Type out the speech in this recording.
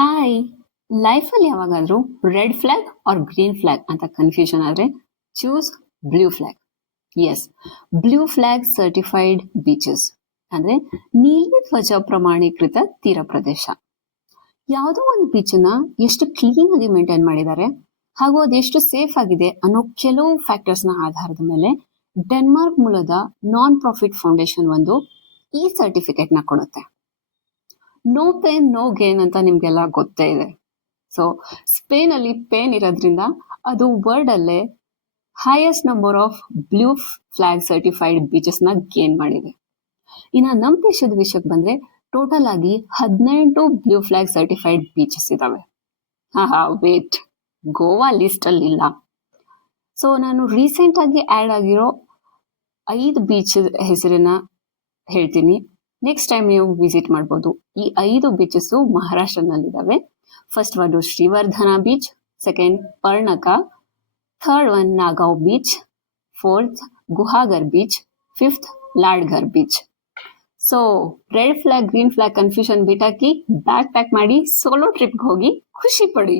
Hi ಲೈಫಲ್ಲಿ ಯಾವಾಗಾದ್ರೂ red flag or green flag ಅಂತ ಕನ್ಫ್ಯೂಷನ್ ಆದ್ರೆ choose blue flag yes blue flag certified beaches ಅಂದ್ರೆ ನೀಲಿ ಧ್ವಜ ಪ್ರಮಾಣೀಕೃತ ತೀರ ಪ್ರದೇಶ. ಯಾವುದೋ ಒಂದು ಬೀಚನ್ನ ಎಷ್ಟು ಕ್ಲೀನ್ ಆಗಿ ಮೇಂಟೈನ್ ಮಾಡಿದ್ದಾರೆ ಹಾಗೂ ಅದೆಷ್ಟು ಸೇಫ್ ಆಗಿದೆ ಅನ್ನೋ ಕೆಲವು ಫ್ಯಾಕ್ಟರ್ಸ್ನ ಆಧಾರದ ಮೇಲೆ ಡೆನ್ಮಾರ್ಕ್ ಮೂಲದ ನಾನ್ ಪ್ರಾಫಿಟ್ ಫೌಂಡೇಶನ್ ಒಂದು ಈ ಸರ್ಟಿಫಿಕೇಟ್ನ ಕೊಡುತ್ತೆ. ನೋ ಪೇನ್ ನೋ ಗೇನ್ ಅಂತ ನಿಮ್ಗೆಲ್ಲ ಗೊತ್ತೇ ಇದೆ. ಸೊ ಸ್ಪೇನ್ ಅಲ್ಲಿ ಪೇನ್ ಇರೋದ್ರಿಂದ ಅದು ವರ್ಲ್ಡ್ ಅಲ್ಲೇ highest number of blue flag certified ಬೀಚಸ್ನ gain ಮಾಡಿದೆ. ಇನ್ನು ನಮ್ಮ ದೇಶದ ವಿಷಯಕ್ಕೆ ಬಂದ್ರೆ ಟೋಟಲ್ ಆಗಿ ಹದಿನೆಂಟು ಬ್ಲೂ ಫ್ಲಾಗ್ ಸರ್ಟಿಫೈಡ್ ಬೀಚಸ್ ಇದಾವೆ. ಹಾ ಹಾ ವೇಟ್ ಗೋವಾ ಲಿಸ್ಟ್ ಅಲ್ಲಿ ಇಲ್ಲ. ಸೊ ನಾನು ರೀಸೆಂಟ್ ಆಗಿ ಆಡ್ ಆಗಿರೋ ಐದು ಬೀಚ್ ಹೆಸರನ್ನ ಹೇಳ್ತೀನಿ. ನೆಕ್ಸ್ಟ್ ಟೈಮ್ ನೀವು ವಿಸಿಟ್ ಮಾಡ್ಬೋದು. ಈ ಐದು ಬೀಚಸ್ಸು ಮಹಾರಾಷ್ಟ್ರನಲ್ಲಿದ್ದಾವೆ ಫಸ್ಟ್ ಒಂದು Shrivardhan beach second Parnaka third one Nagaon beach fourth Guhagar beach fifth Ladghar beach so red flag green flag confusion ಬಿಟ್ಟಾಕಿ back pack ಮಾಡಿ ಸೋಲೋ ಟ್ರಿಪ್ಗೆ ಹೋಗಿ ಖುಷಿ ಪಡಿ.